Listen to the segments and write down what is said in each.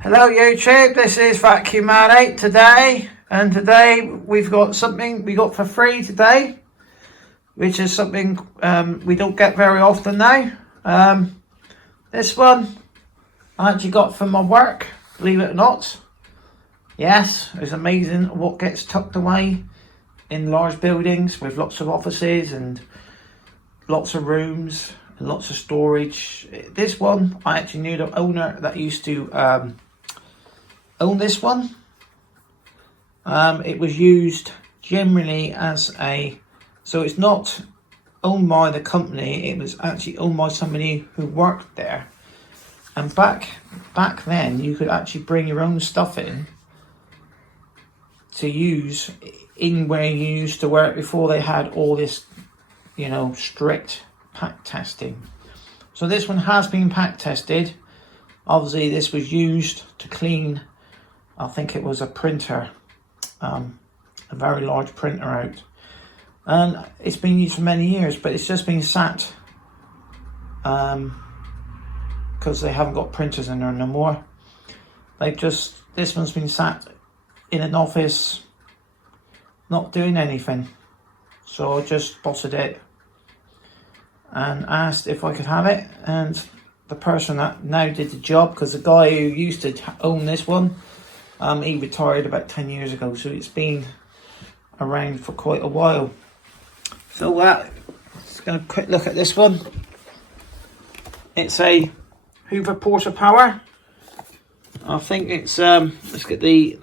Hello YouTube, this is Vacuum Man 8 today, and today we've got something we got for free today, which is something we don't get very often now. This one I actually got from my work, believe it or not. Yes, it's amazing what gets tucked away in large buildings with lots of offices and lots of rooms and lots of storage. This one, I actually knew the owner that used to own this one. It was used generally as so it's not owned by the company, it was actually owned by somebody who worked there. And back then you could actually bring your own stuff in to use in where you used to work before they had all this, you know, strict pack testing. So this one has been pack tested. Obviously this was used to clean, I think it was a printer, a very large printer out. And it's been used for many years, but it's just been sat because they haven't got printers in there no more. This one's been sat in an office, not doing anything. So I just spotted it and asked if I could have it. And the person that now did the job, because the guy who used to own this one, he retired about 10 years ago, so it's been around for quite a while. So let's get a quick look at this one. It's a Hoover Portapower. I think it's let's get it's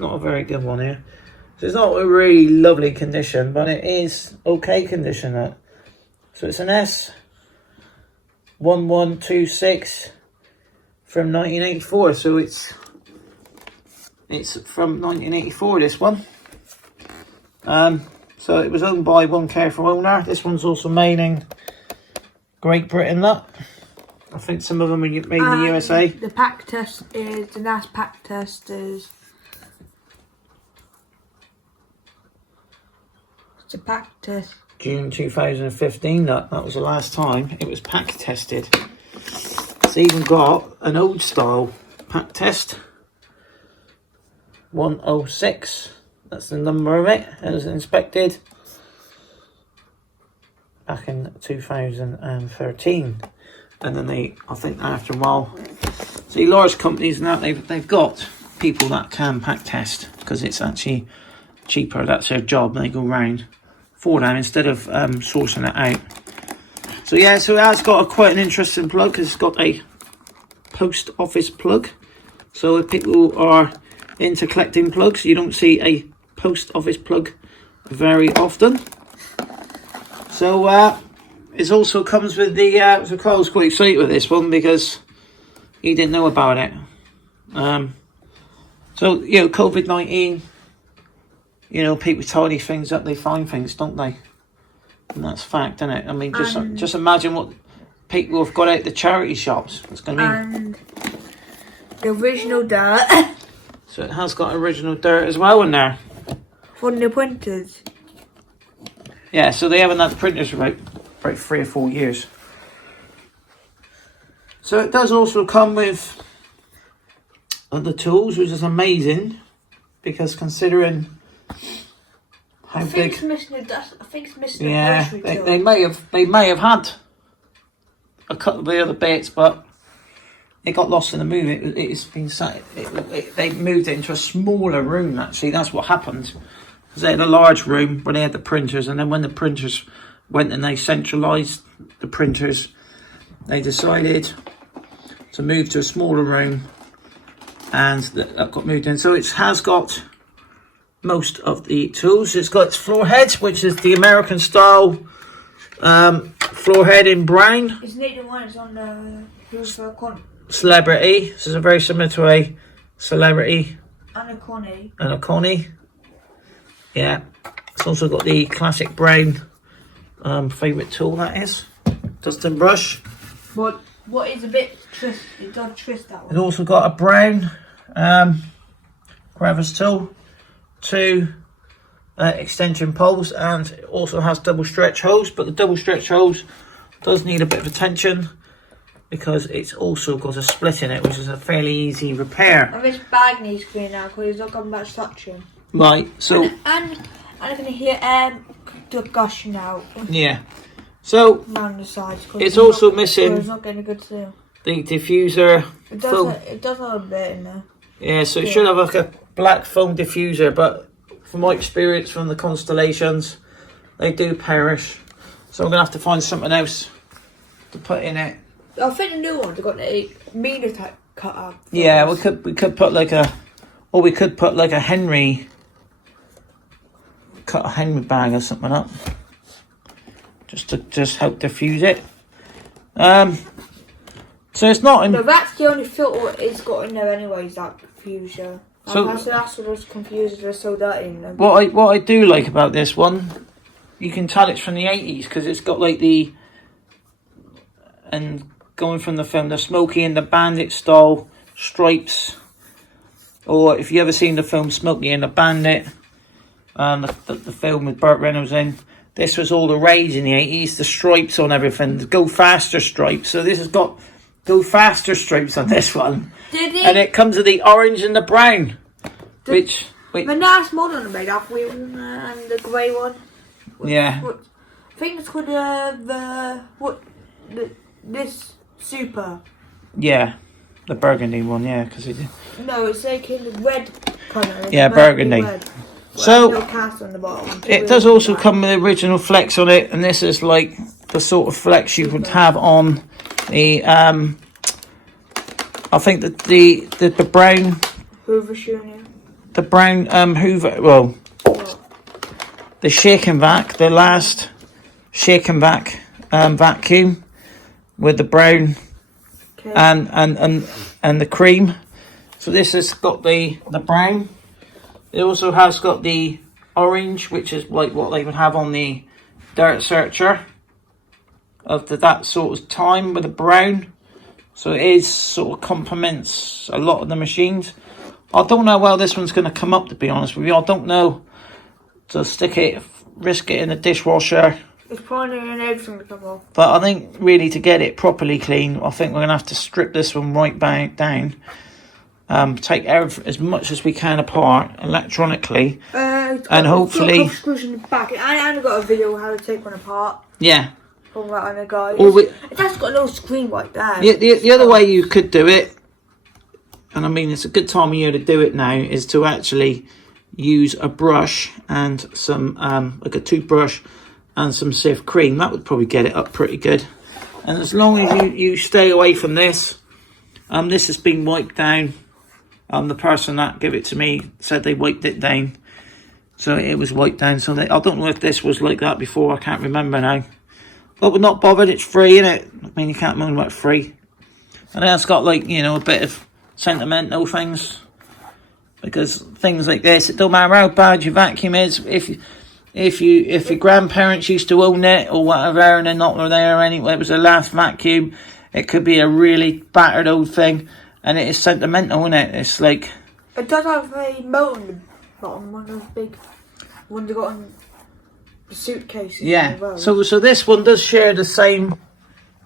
not a very good one here. So it's not a really lovely condition, but it is okay condition. So it's an S1126 from 1984, so it's from 1984, this one. So it was owned by one careful owner. This one's also made in Great Britain, that. I think some of them are made in the USA. The pack test is, the last pack test is, it's a pack test. June 2015, that was the last time it was pack tested. It's even got an old style pack test, 106, that's the number of it. It was inspected back in 2013, and then I think after a while, see, large companies now, they've got people that can pack test because it's actually cheaper. That's their job, and they go round for them instead of sourcing it out. So yeah, so it has got quite an interesting plug, because it's got a post office plug. So if people are into collecting plugs, you don't see a post office plug very often. So it also comes with the so Carl's quite excited with this one because he didn't know about it. So, you know, COVID-19, you know, people tiny things up, they find things, don't they? And that's fact, isn't it? I mean, just imagine what people have got out the charity shops. It's going to be. And the original dirt. So it has got original dirt as well in there. From the printers. Yeah, so they haven't had printers for about 3 or 4 years. So it does also come with the tools, which is amazing, because considering how big. I think it's missing the grocery tool. They may have had a couple of the other bits, but it got lost in the move. It's been they moved it into a smaller room. Actually, that's what happened. Because they had a large room where they had the printers, and then when the printers went and they centralised the printers, they decided to move to a smaller room, and that got moved in. So it has got most of the tools. It's got its floor head, which is the American style floor head in brown. Isn't it the one that's on the Hoover Celebrity. This is very similar to a Celebrity. and a Connie. And a Connie. Yeah. It's also got the classic brown favourite tool, that is. Dusting brush. What is a bit twist, it does twist that one. It's also got a brown crevice tool, 2 extension poles, and it also has double stretch hose, but the double stretch hose does need a bit of attention because it's also got a split in it, which is a fairly easy repair. And this bag needs cleaning out because it's not got much suction. Right, so... And I can hear air gushing out. Yeah. So, Around the sides. it's also missing... It's not getting a good seal. The diffuser. It does have a bit in there. Yeah, so it should have like a black foam diffuser, but from my experience from the Constellations, they do perish. So I'm going to have to find something else to put in it. I think the new ones have got a meter type cut up. Yeah, we could put like a, or we could put like a Henry, cut a Henry bag or something up, just to help diffuse it. So it's not in... No, that's the only filter it's got in there anyways, that diffuser. So that's what's confused, they're so dirty in them. What I do like about this one, you can tell it's from the 80s because it's got like the, and going from the film, the Smokey and the Bandit style stripes, or if you ever seen the film Smokey and the Bandit, the film with Burt Reynolds in, this was all the rage in the 80s, the stripes on everything, the go faster stripes. So this has got go faster stripes on this one. And it comes with the orange and the brown. The last model made off and the grey one. Yeah. I think it's called this Super. Yeah, the burgundy one, yeah, because it... No, it's like in the red colour. Yeah, burgundy. Red. So, no cast on the bottom. it does also come with the original flex on it, and this is like the sort of flex you would have on the, I think that the brown... Hoover Junior. The brown Hoover, well, the shake and vac, the last shake and vac vacuum with the brown and the cream. So this has got the brown. It also has got the orange, which is like what they would have on the Dirt Searcher of that sort of time with the brown. So it is sort of complements a lot of the machines. I don't know how well this one's going to come up, to be honest with you. I don't know to risk it in the dishwasher. It's probably in everything to come off. But I think really to get it properly clean, I think we're going to have to strip this one right back down. Take as much as we can apart electronically. And hopefully... It's got screws in the back. I've got a video how to take one apart. Yeah. From that on the guy. That's got a little screen right there. The other way you could do it, and I mean it's a good time of year to do it now, is to actually use a brush and some like a toothbrush and some sieve cream. That would probably get it up pretty good. And as long as you stay away from this, this has been wiped down. The person that gave it to me said they wiped it down, so it was wiped down. So I don't know if this was like that before. I can't remember now. But we're not bothered. It's free, innit? I mean, you can't moan about free. And then it's got like, you know, a bit of sentimental things, because things like this, it don't matter how bad your vacuum is, if your grandparents used to own it or whatever and they're not there anyway, it was the last vacuum, it could be a really battered old thing and it is sentimental, isn't it? It's like, it does have a motor on the bottom, one of those big ones you got on the suitcases. Yeah, so this one does share the same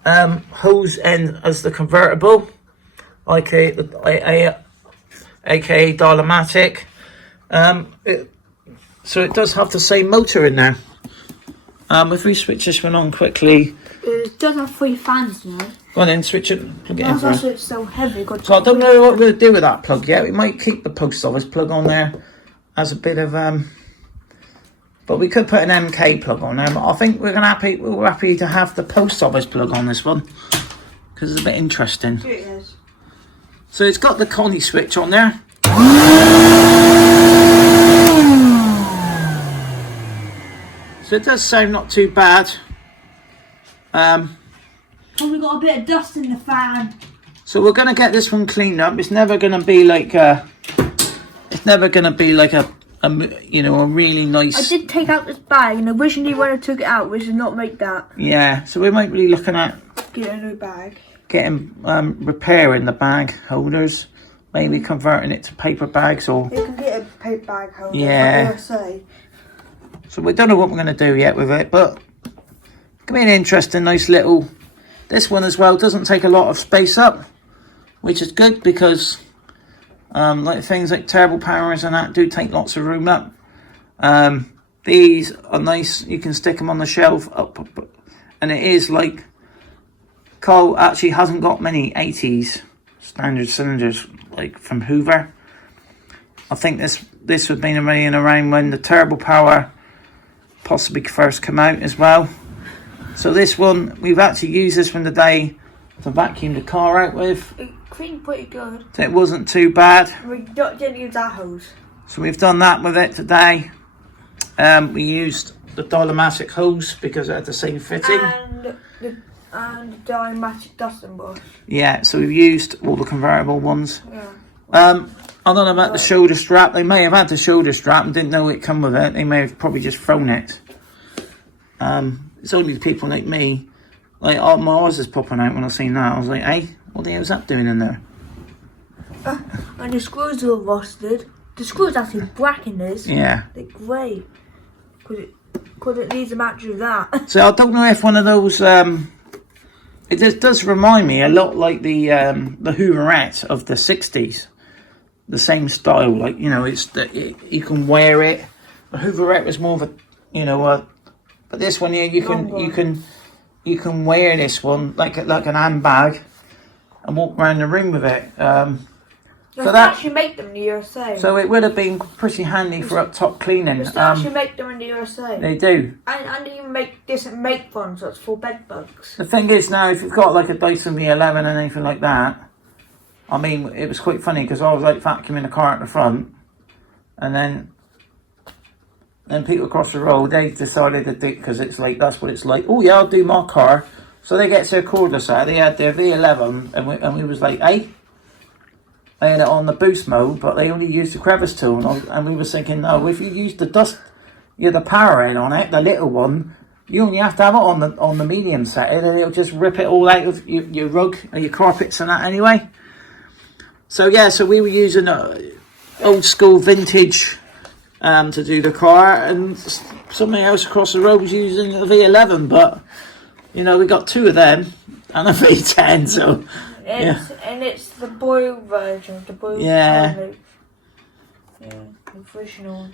hose end as the convertible, aka Dial-O-Matic. So it does have the same motor in there. If we switch this one on quickly, it does have 3 fans now. Go on then, switch it. Plug it in That's why it's so heavy. So I don't know what we're going to do with that plug yet. We might keep the post office plug on there as a bit of but we could put an MK plug on there. But I think we're happy to have the post office plug on this one because it's a bit interesting. It is. So it's got the Connie switch on there. So it does sound not too bad. Probably got a bit of dust in the fan. So we're going to get this one cleaned up. It's never going to be like a... It's never going to be like a you know, a really nice... I did take out this bag, and originally when I took it out, we should not make that. Yeah, so we might be looking at... Getting a new bag. Getting, repairing the bag holders. Maybe converting it to paper bags or... You can get a paper bag holder. Yeah. So we don't know what we're going to do yet with it, but... It could be an interesting, nice little This one as well doesn't take a lot of space up, which is good because like things like turbo powers and that do take lots of room up. These are nice, you can stick them on the shelf up, and it is like, Cole actually hasn't got many 80s standard cylinders like from Hoover. I think this would have been around when the turbo power possibly first come out as well. So this one, we've actually used this one today to vacuum the car out with. It cleaned pretty good. So it wasn't too bad. We didn't use that hose. So we've done that with it today. We used the Dynamatic hose because it had the same fitting. And the Dynamatic dusting brush. Yeah, so we've used all the convertible ones. Yeah. I don't know about the shoulder strap. They may have had the shoulder strap and didn't know it come with it. They may have probably just thrown it. It's only the people like me. Like, oh, my eyes is popping out when I seen that. I was like, hey, what the hell's that doing in there? And the screws are rusted. The screws actually black in this. Yeah. They're grey. Because it needs a match with that. So I don't know if one of those... it does remind me a lot like the Hooverette of the 60s. The same style, like, you know, you can wear it. The Hooverette was more of a, you know, but this one here, you can wear this one like an handbag and walk around the room with it. They actually make them in the USA. So it would have been pretty handy for up top cleaning. They actually make them in the USA. They do. And they even make different make ones that's for bed bugs. The thing is now, if you've got like a Dyson V11 and anything like that, I mean, it was quite funny because I was like vacuuming the car at the front, and then people across the road, they decided to do, because it's like, that's what it's like, oh yeah, I'll do my car. So they get their cordless out, they had their V11, and we was like, hey, they had it on the boost mode, but they only used the crevice tool, and we were thinking, no, if you use the power in on it, the little one, you only have to have it on the medium setting, and it'll just rip it all out of your rug and your carpets and that anyway. So yeah, so we were using old school vintage to do the car, and somebody else across the road was using a V11, but you know, we got two of them and a V10, so and it's the boil version, the boil. Yeah, the original.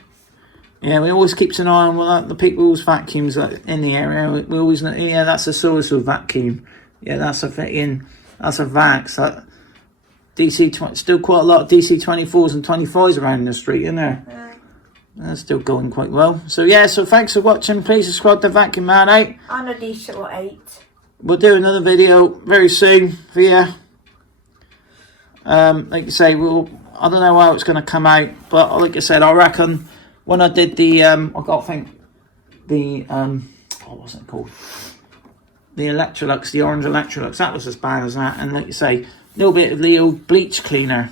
Yeah, we always keeps an eye on the people's vacuums in the area. We always know, yeah, that's a source vacuum. Yeah, that's a fitting. That's a Vax. That DC still quite a lot of DC 24s and 25s around the street, isn't there? Yeah. That's still going quite well. So yeah, so thanks for watching. Please subscribe to Vacuum Man 8. And a DC 8. We'll do another video very soon for you. Like I say, I don't know how it's going to come out, but like I said, I reckon when I did the what was it called? The Electrolux, the orange Electrolux, that was as bad as that. And like you say, a little bit of the old bleach cleaner.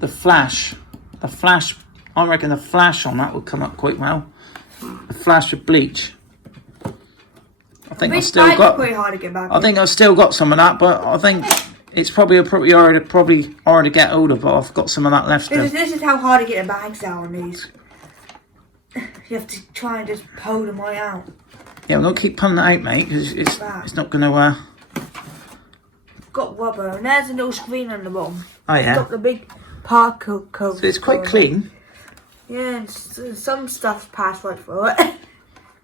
The flash, I reckon the flash on that would come up quite well. A flash of bleach. I think I've still got. Pretty hard to get back I think I've still got some of that, but I think it's probably hard to get hold of. But I've got some of that left. This is how hard to get the bags out on these. You have to try and just pull them right out. Yeah, we're gonna keep pulling it out, mate, because it's not gonna. Got rubber, and there's a little screen on the bottom. Oh yeah. It's got the big park cover. So it's quite clean. Yeah, and some stuff's passed right through it.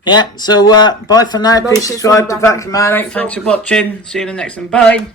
Yeah, so bye for now. Please subscribe to Vacuum Man 8. Thanks for watching. See you in the next one. Bye.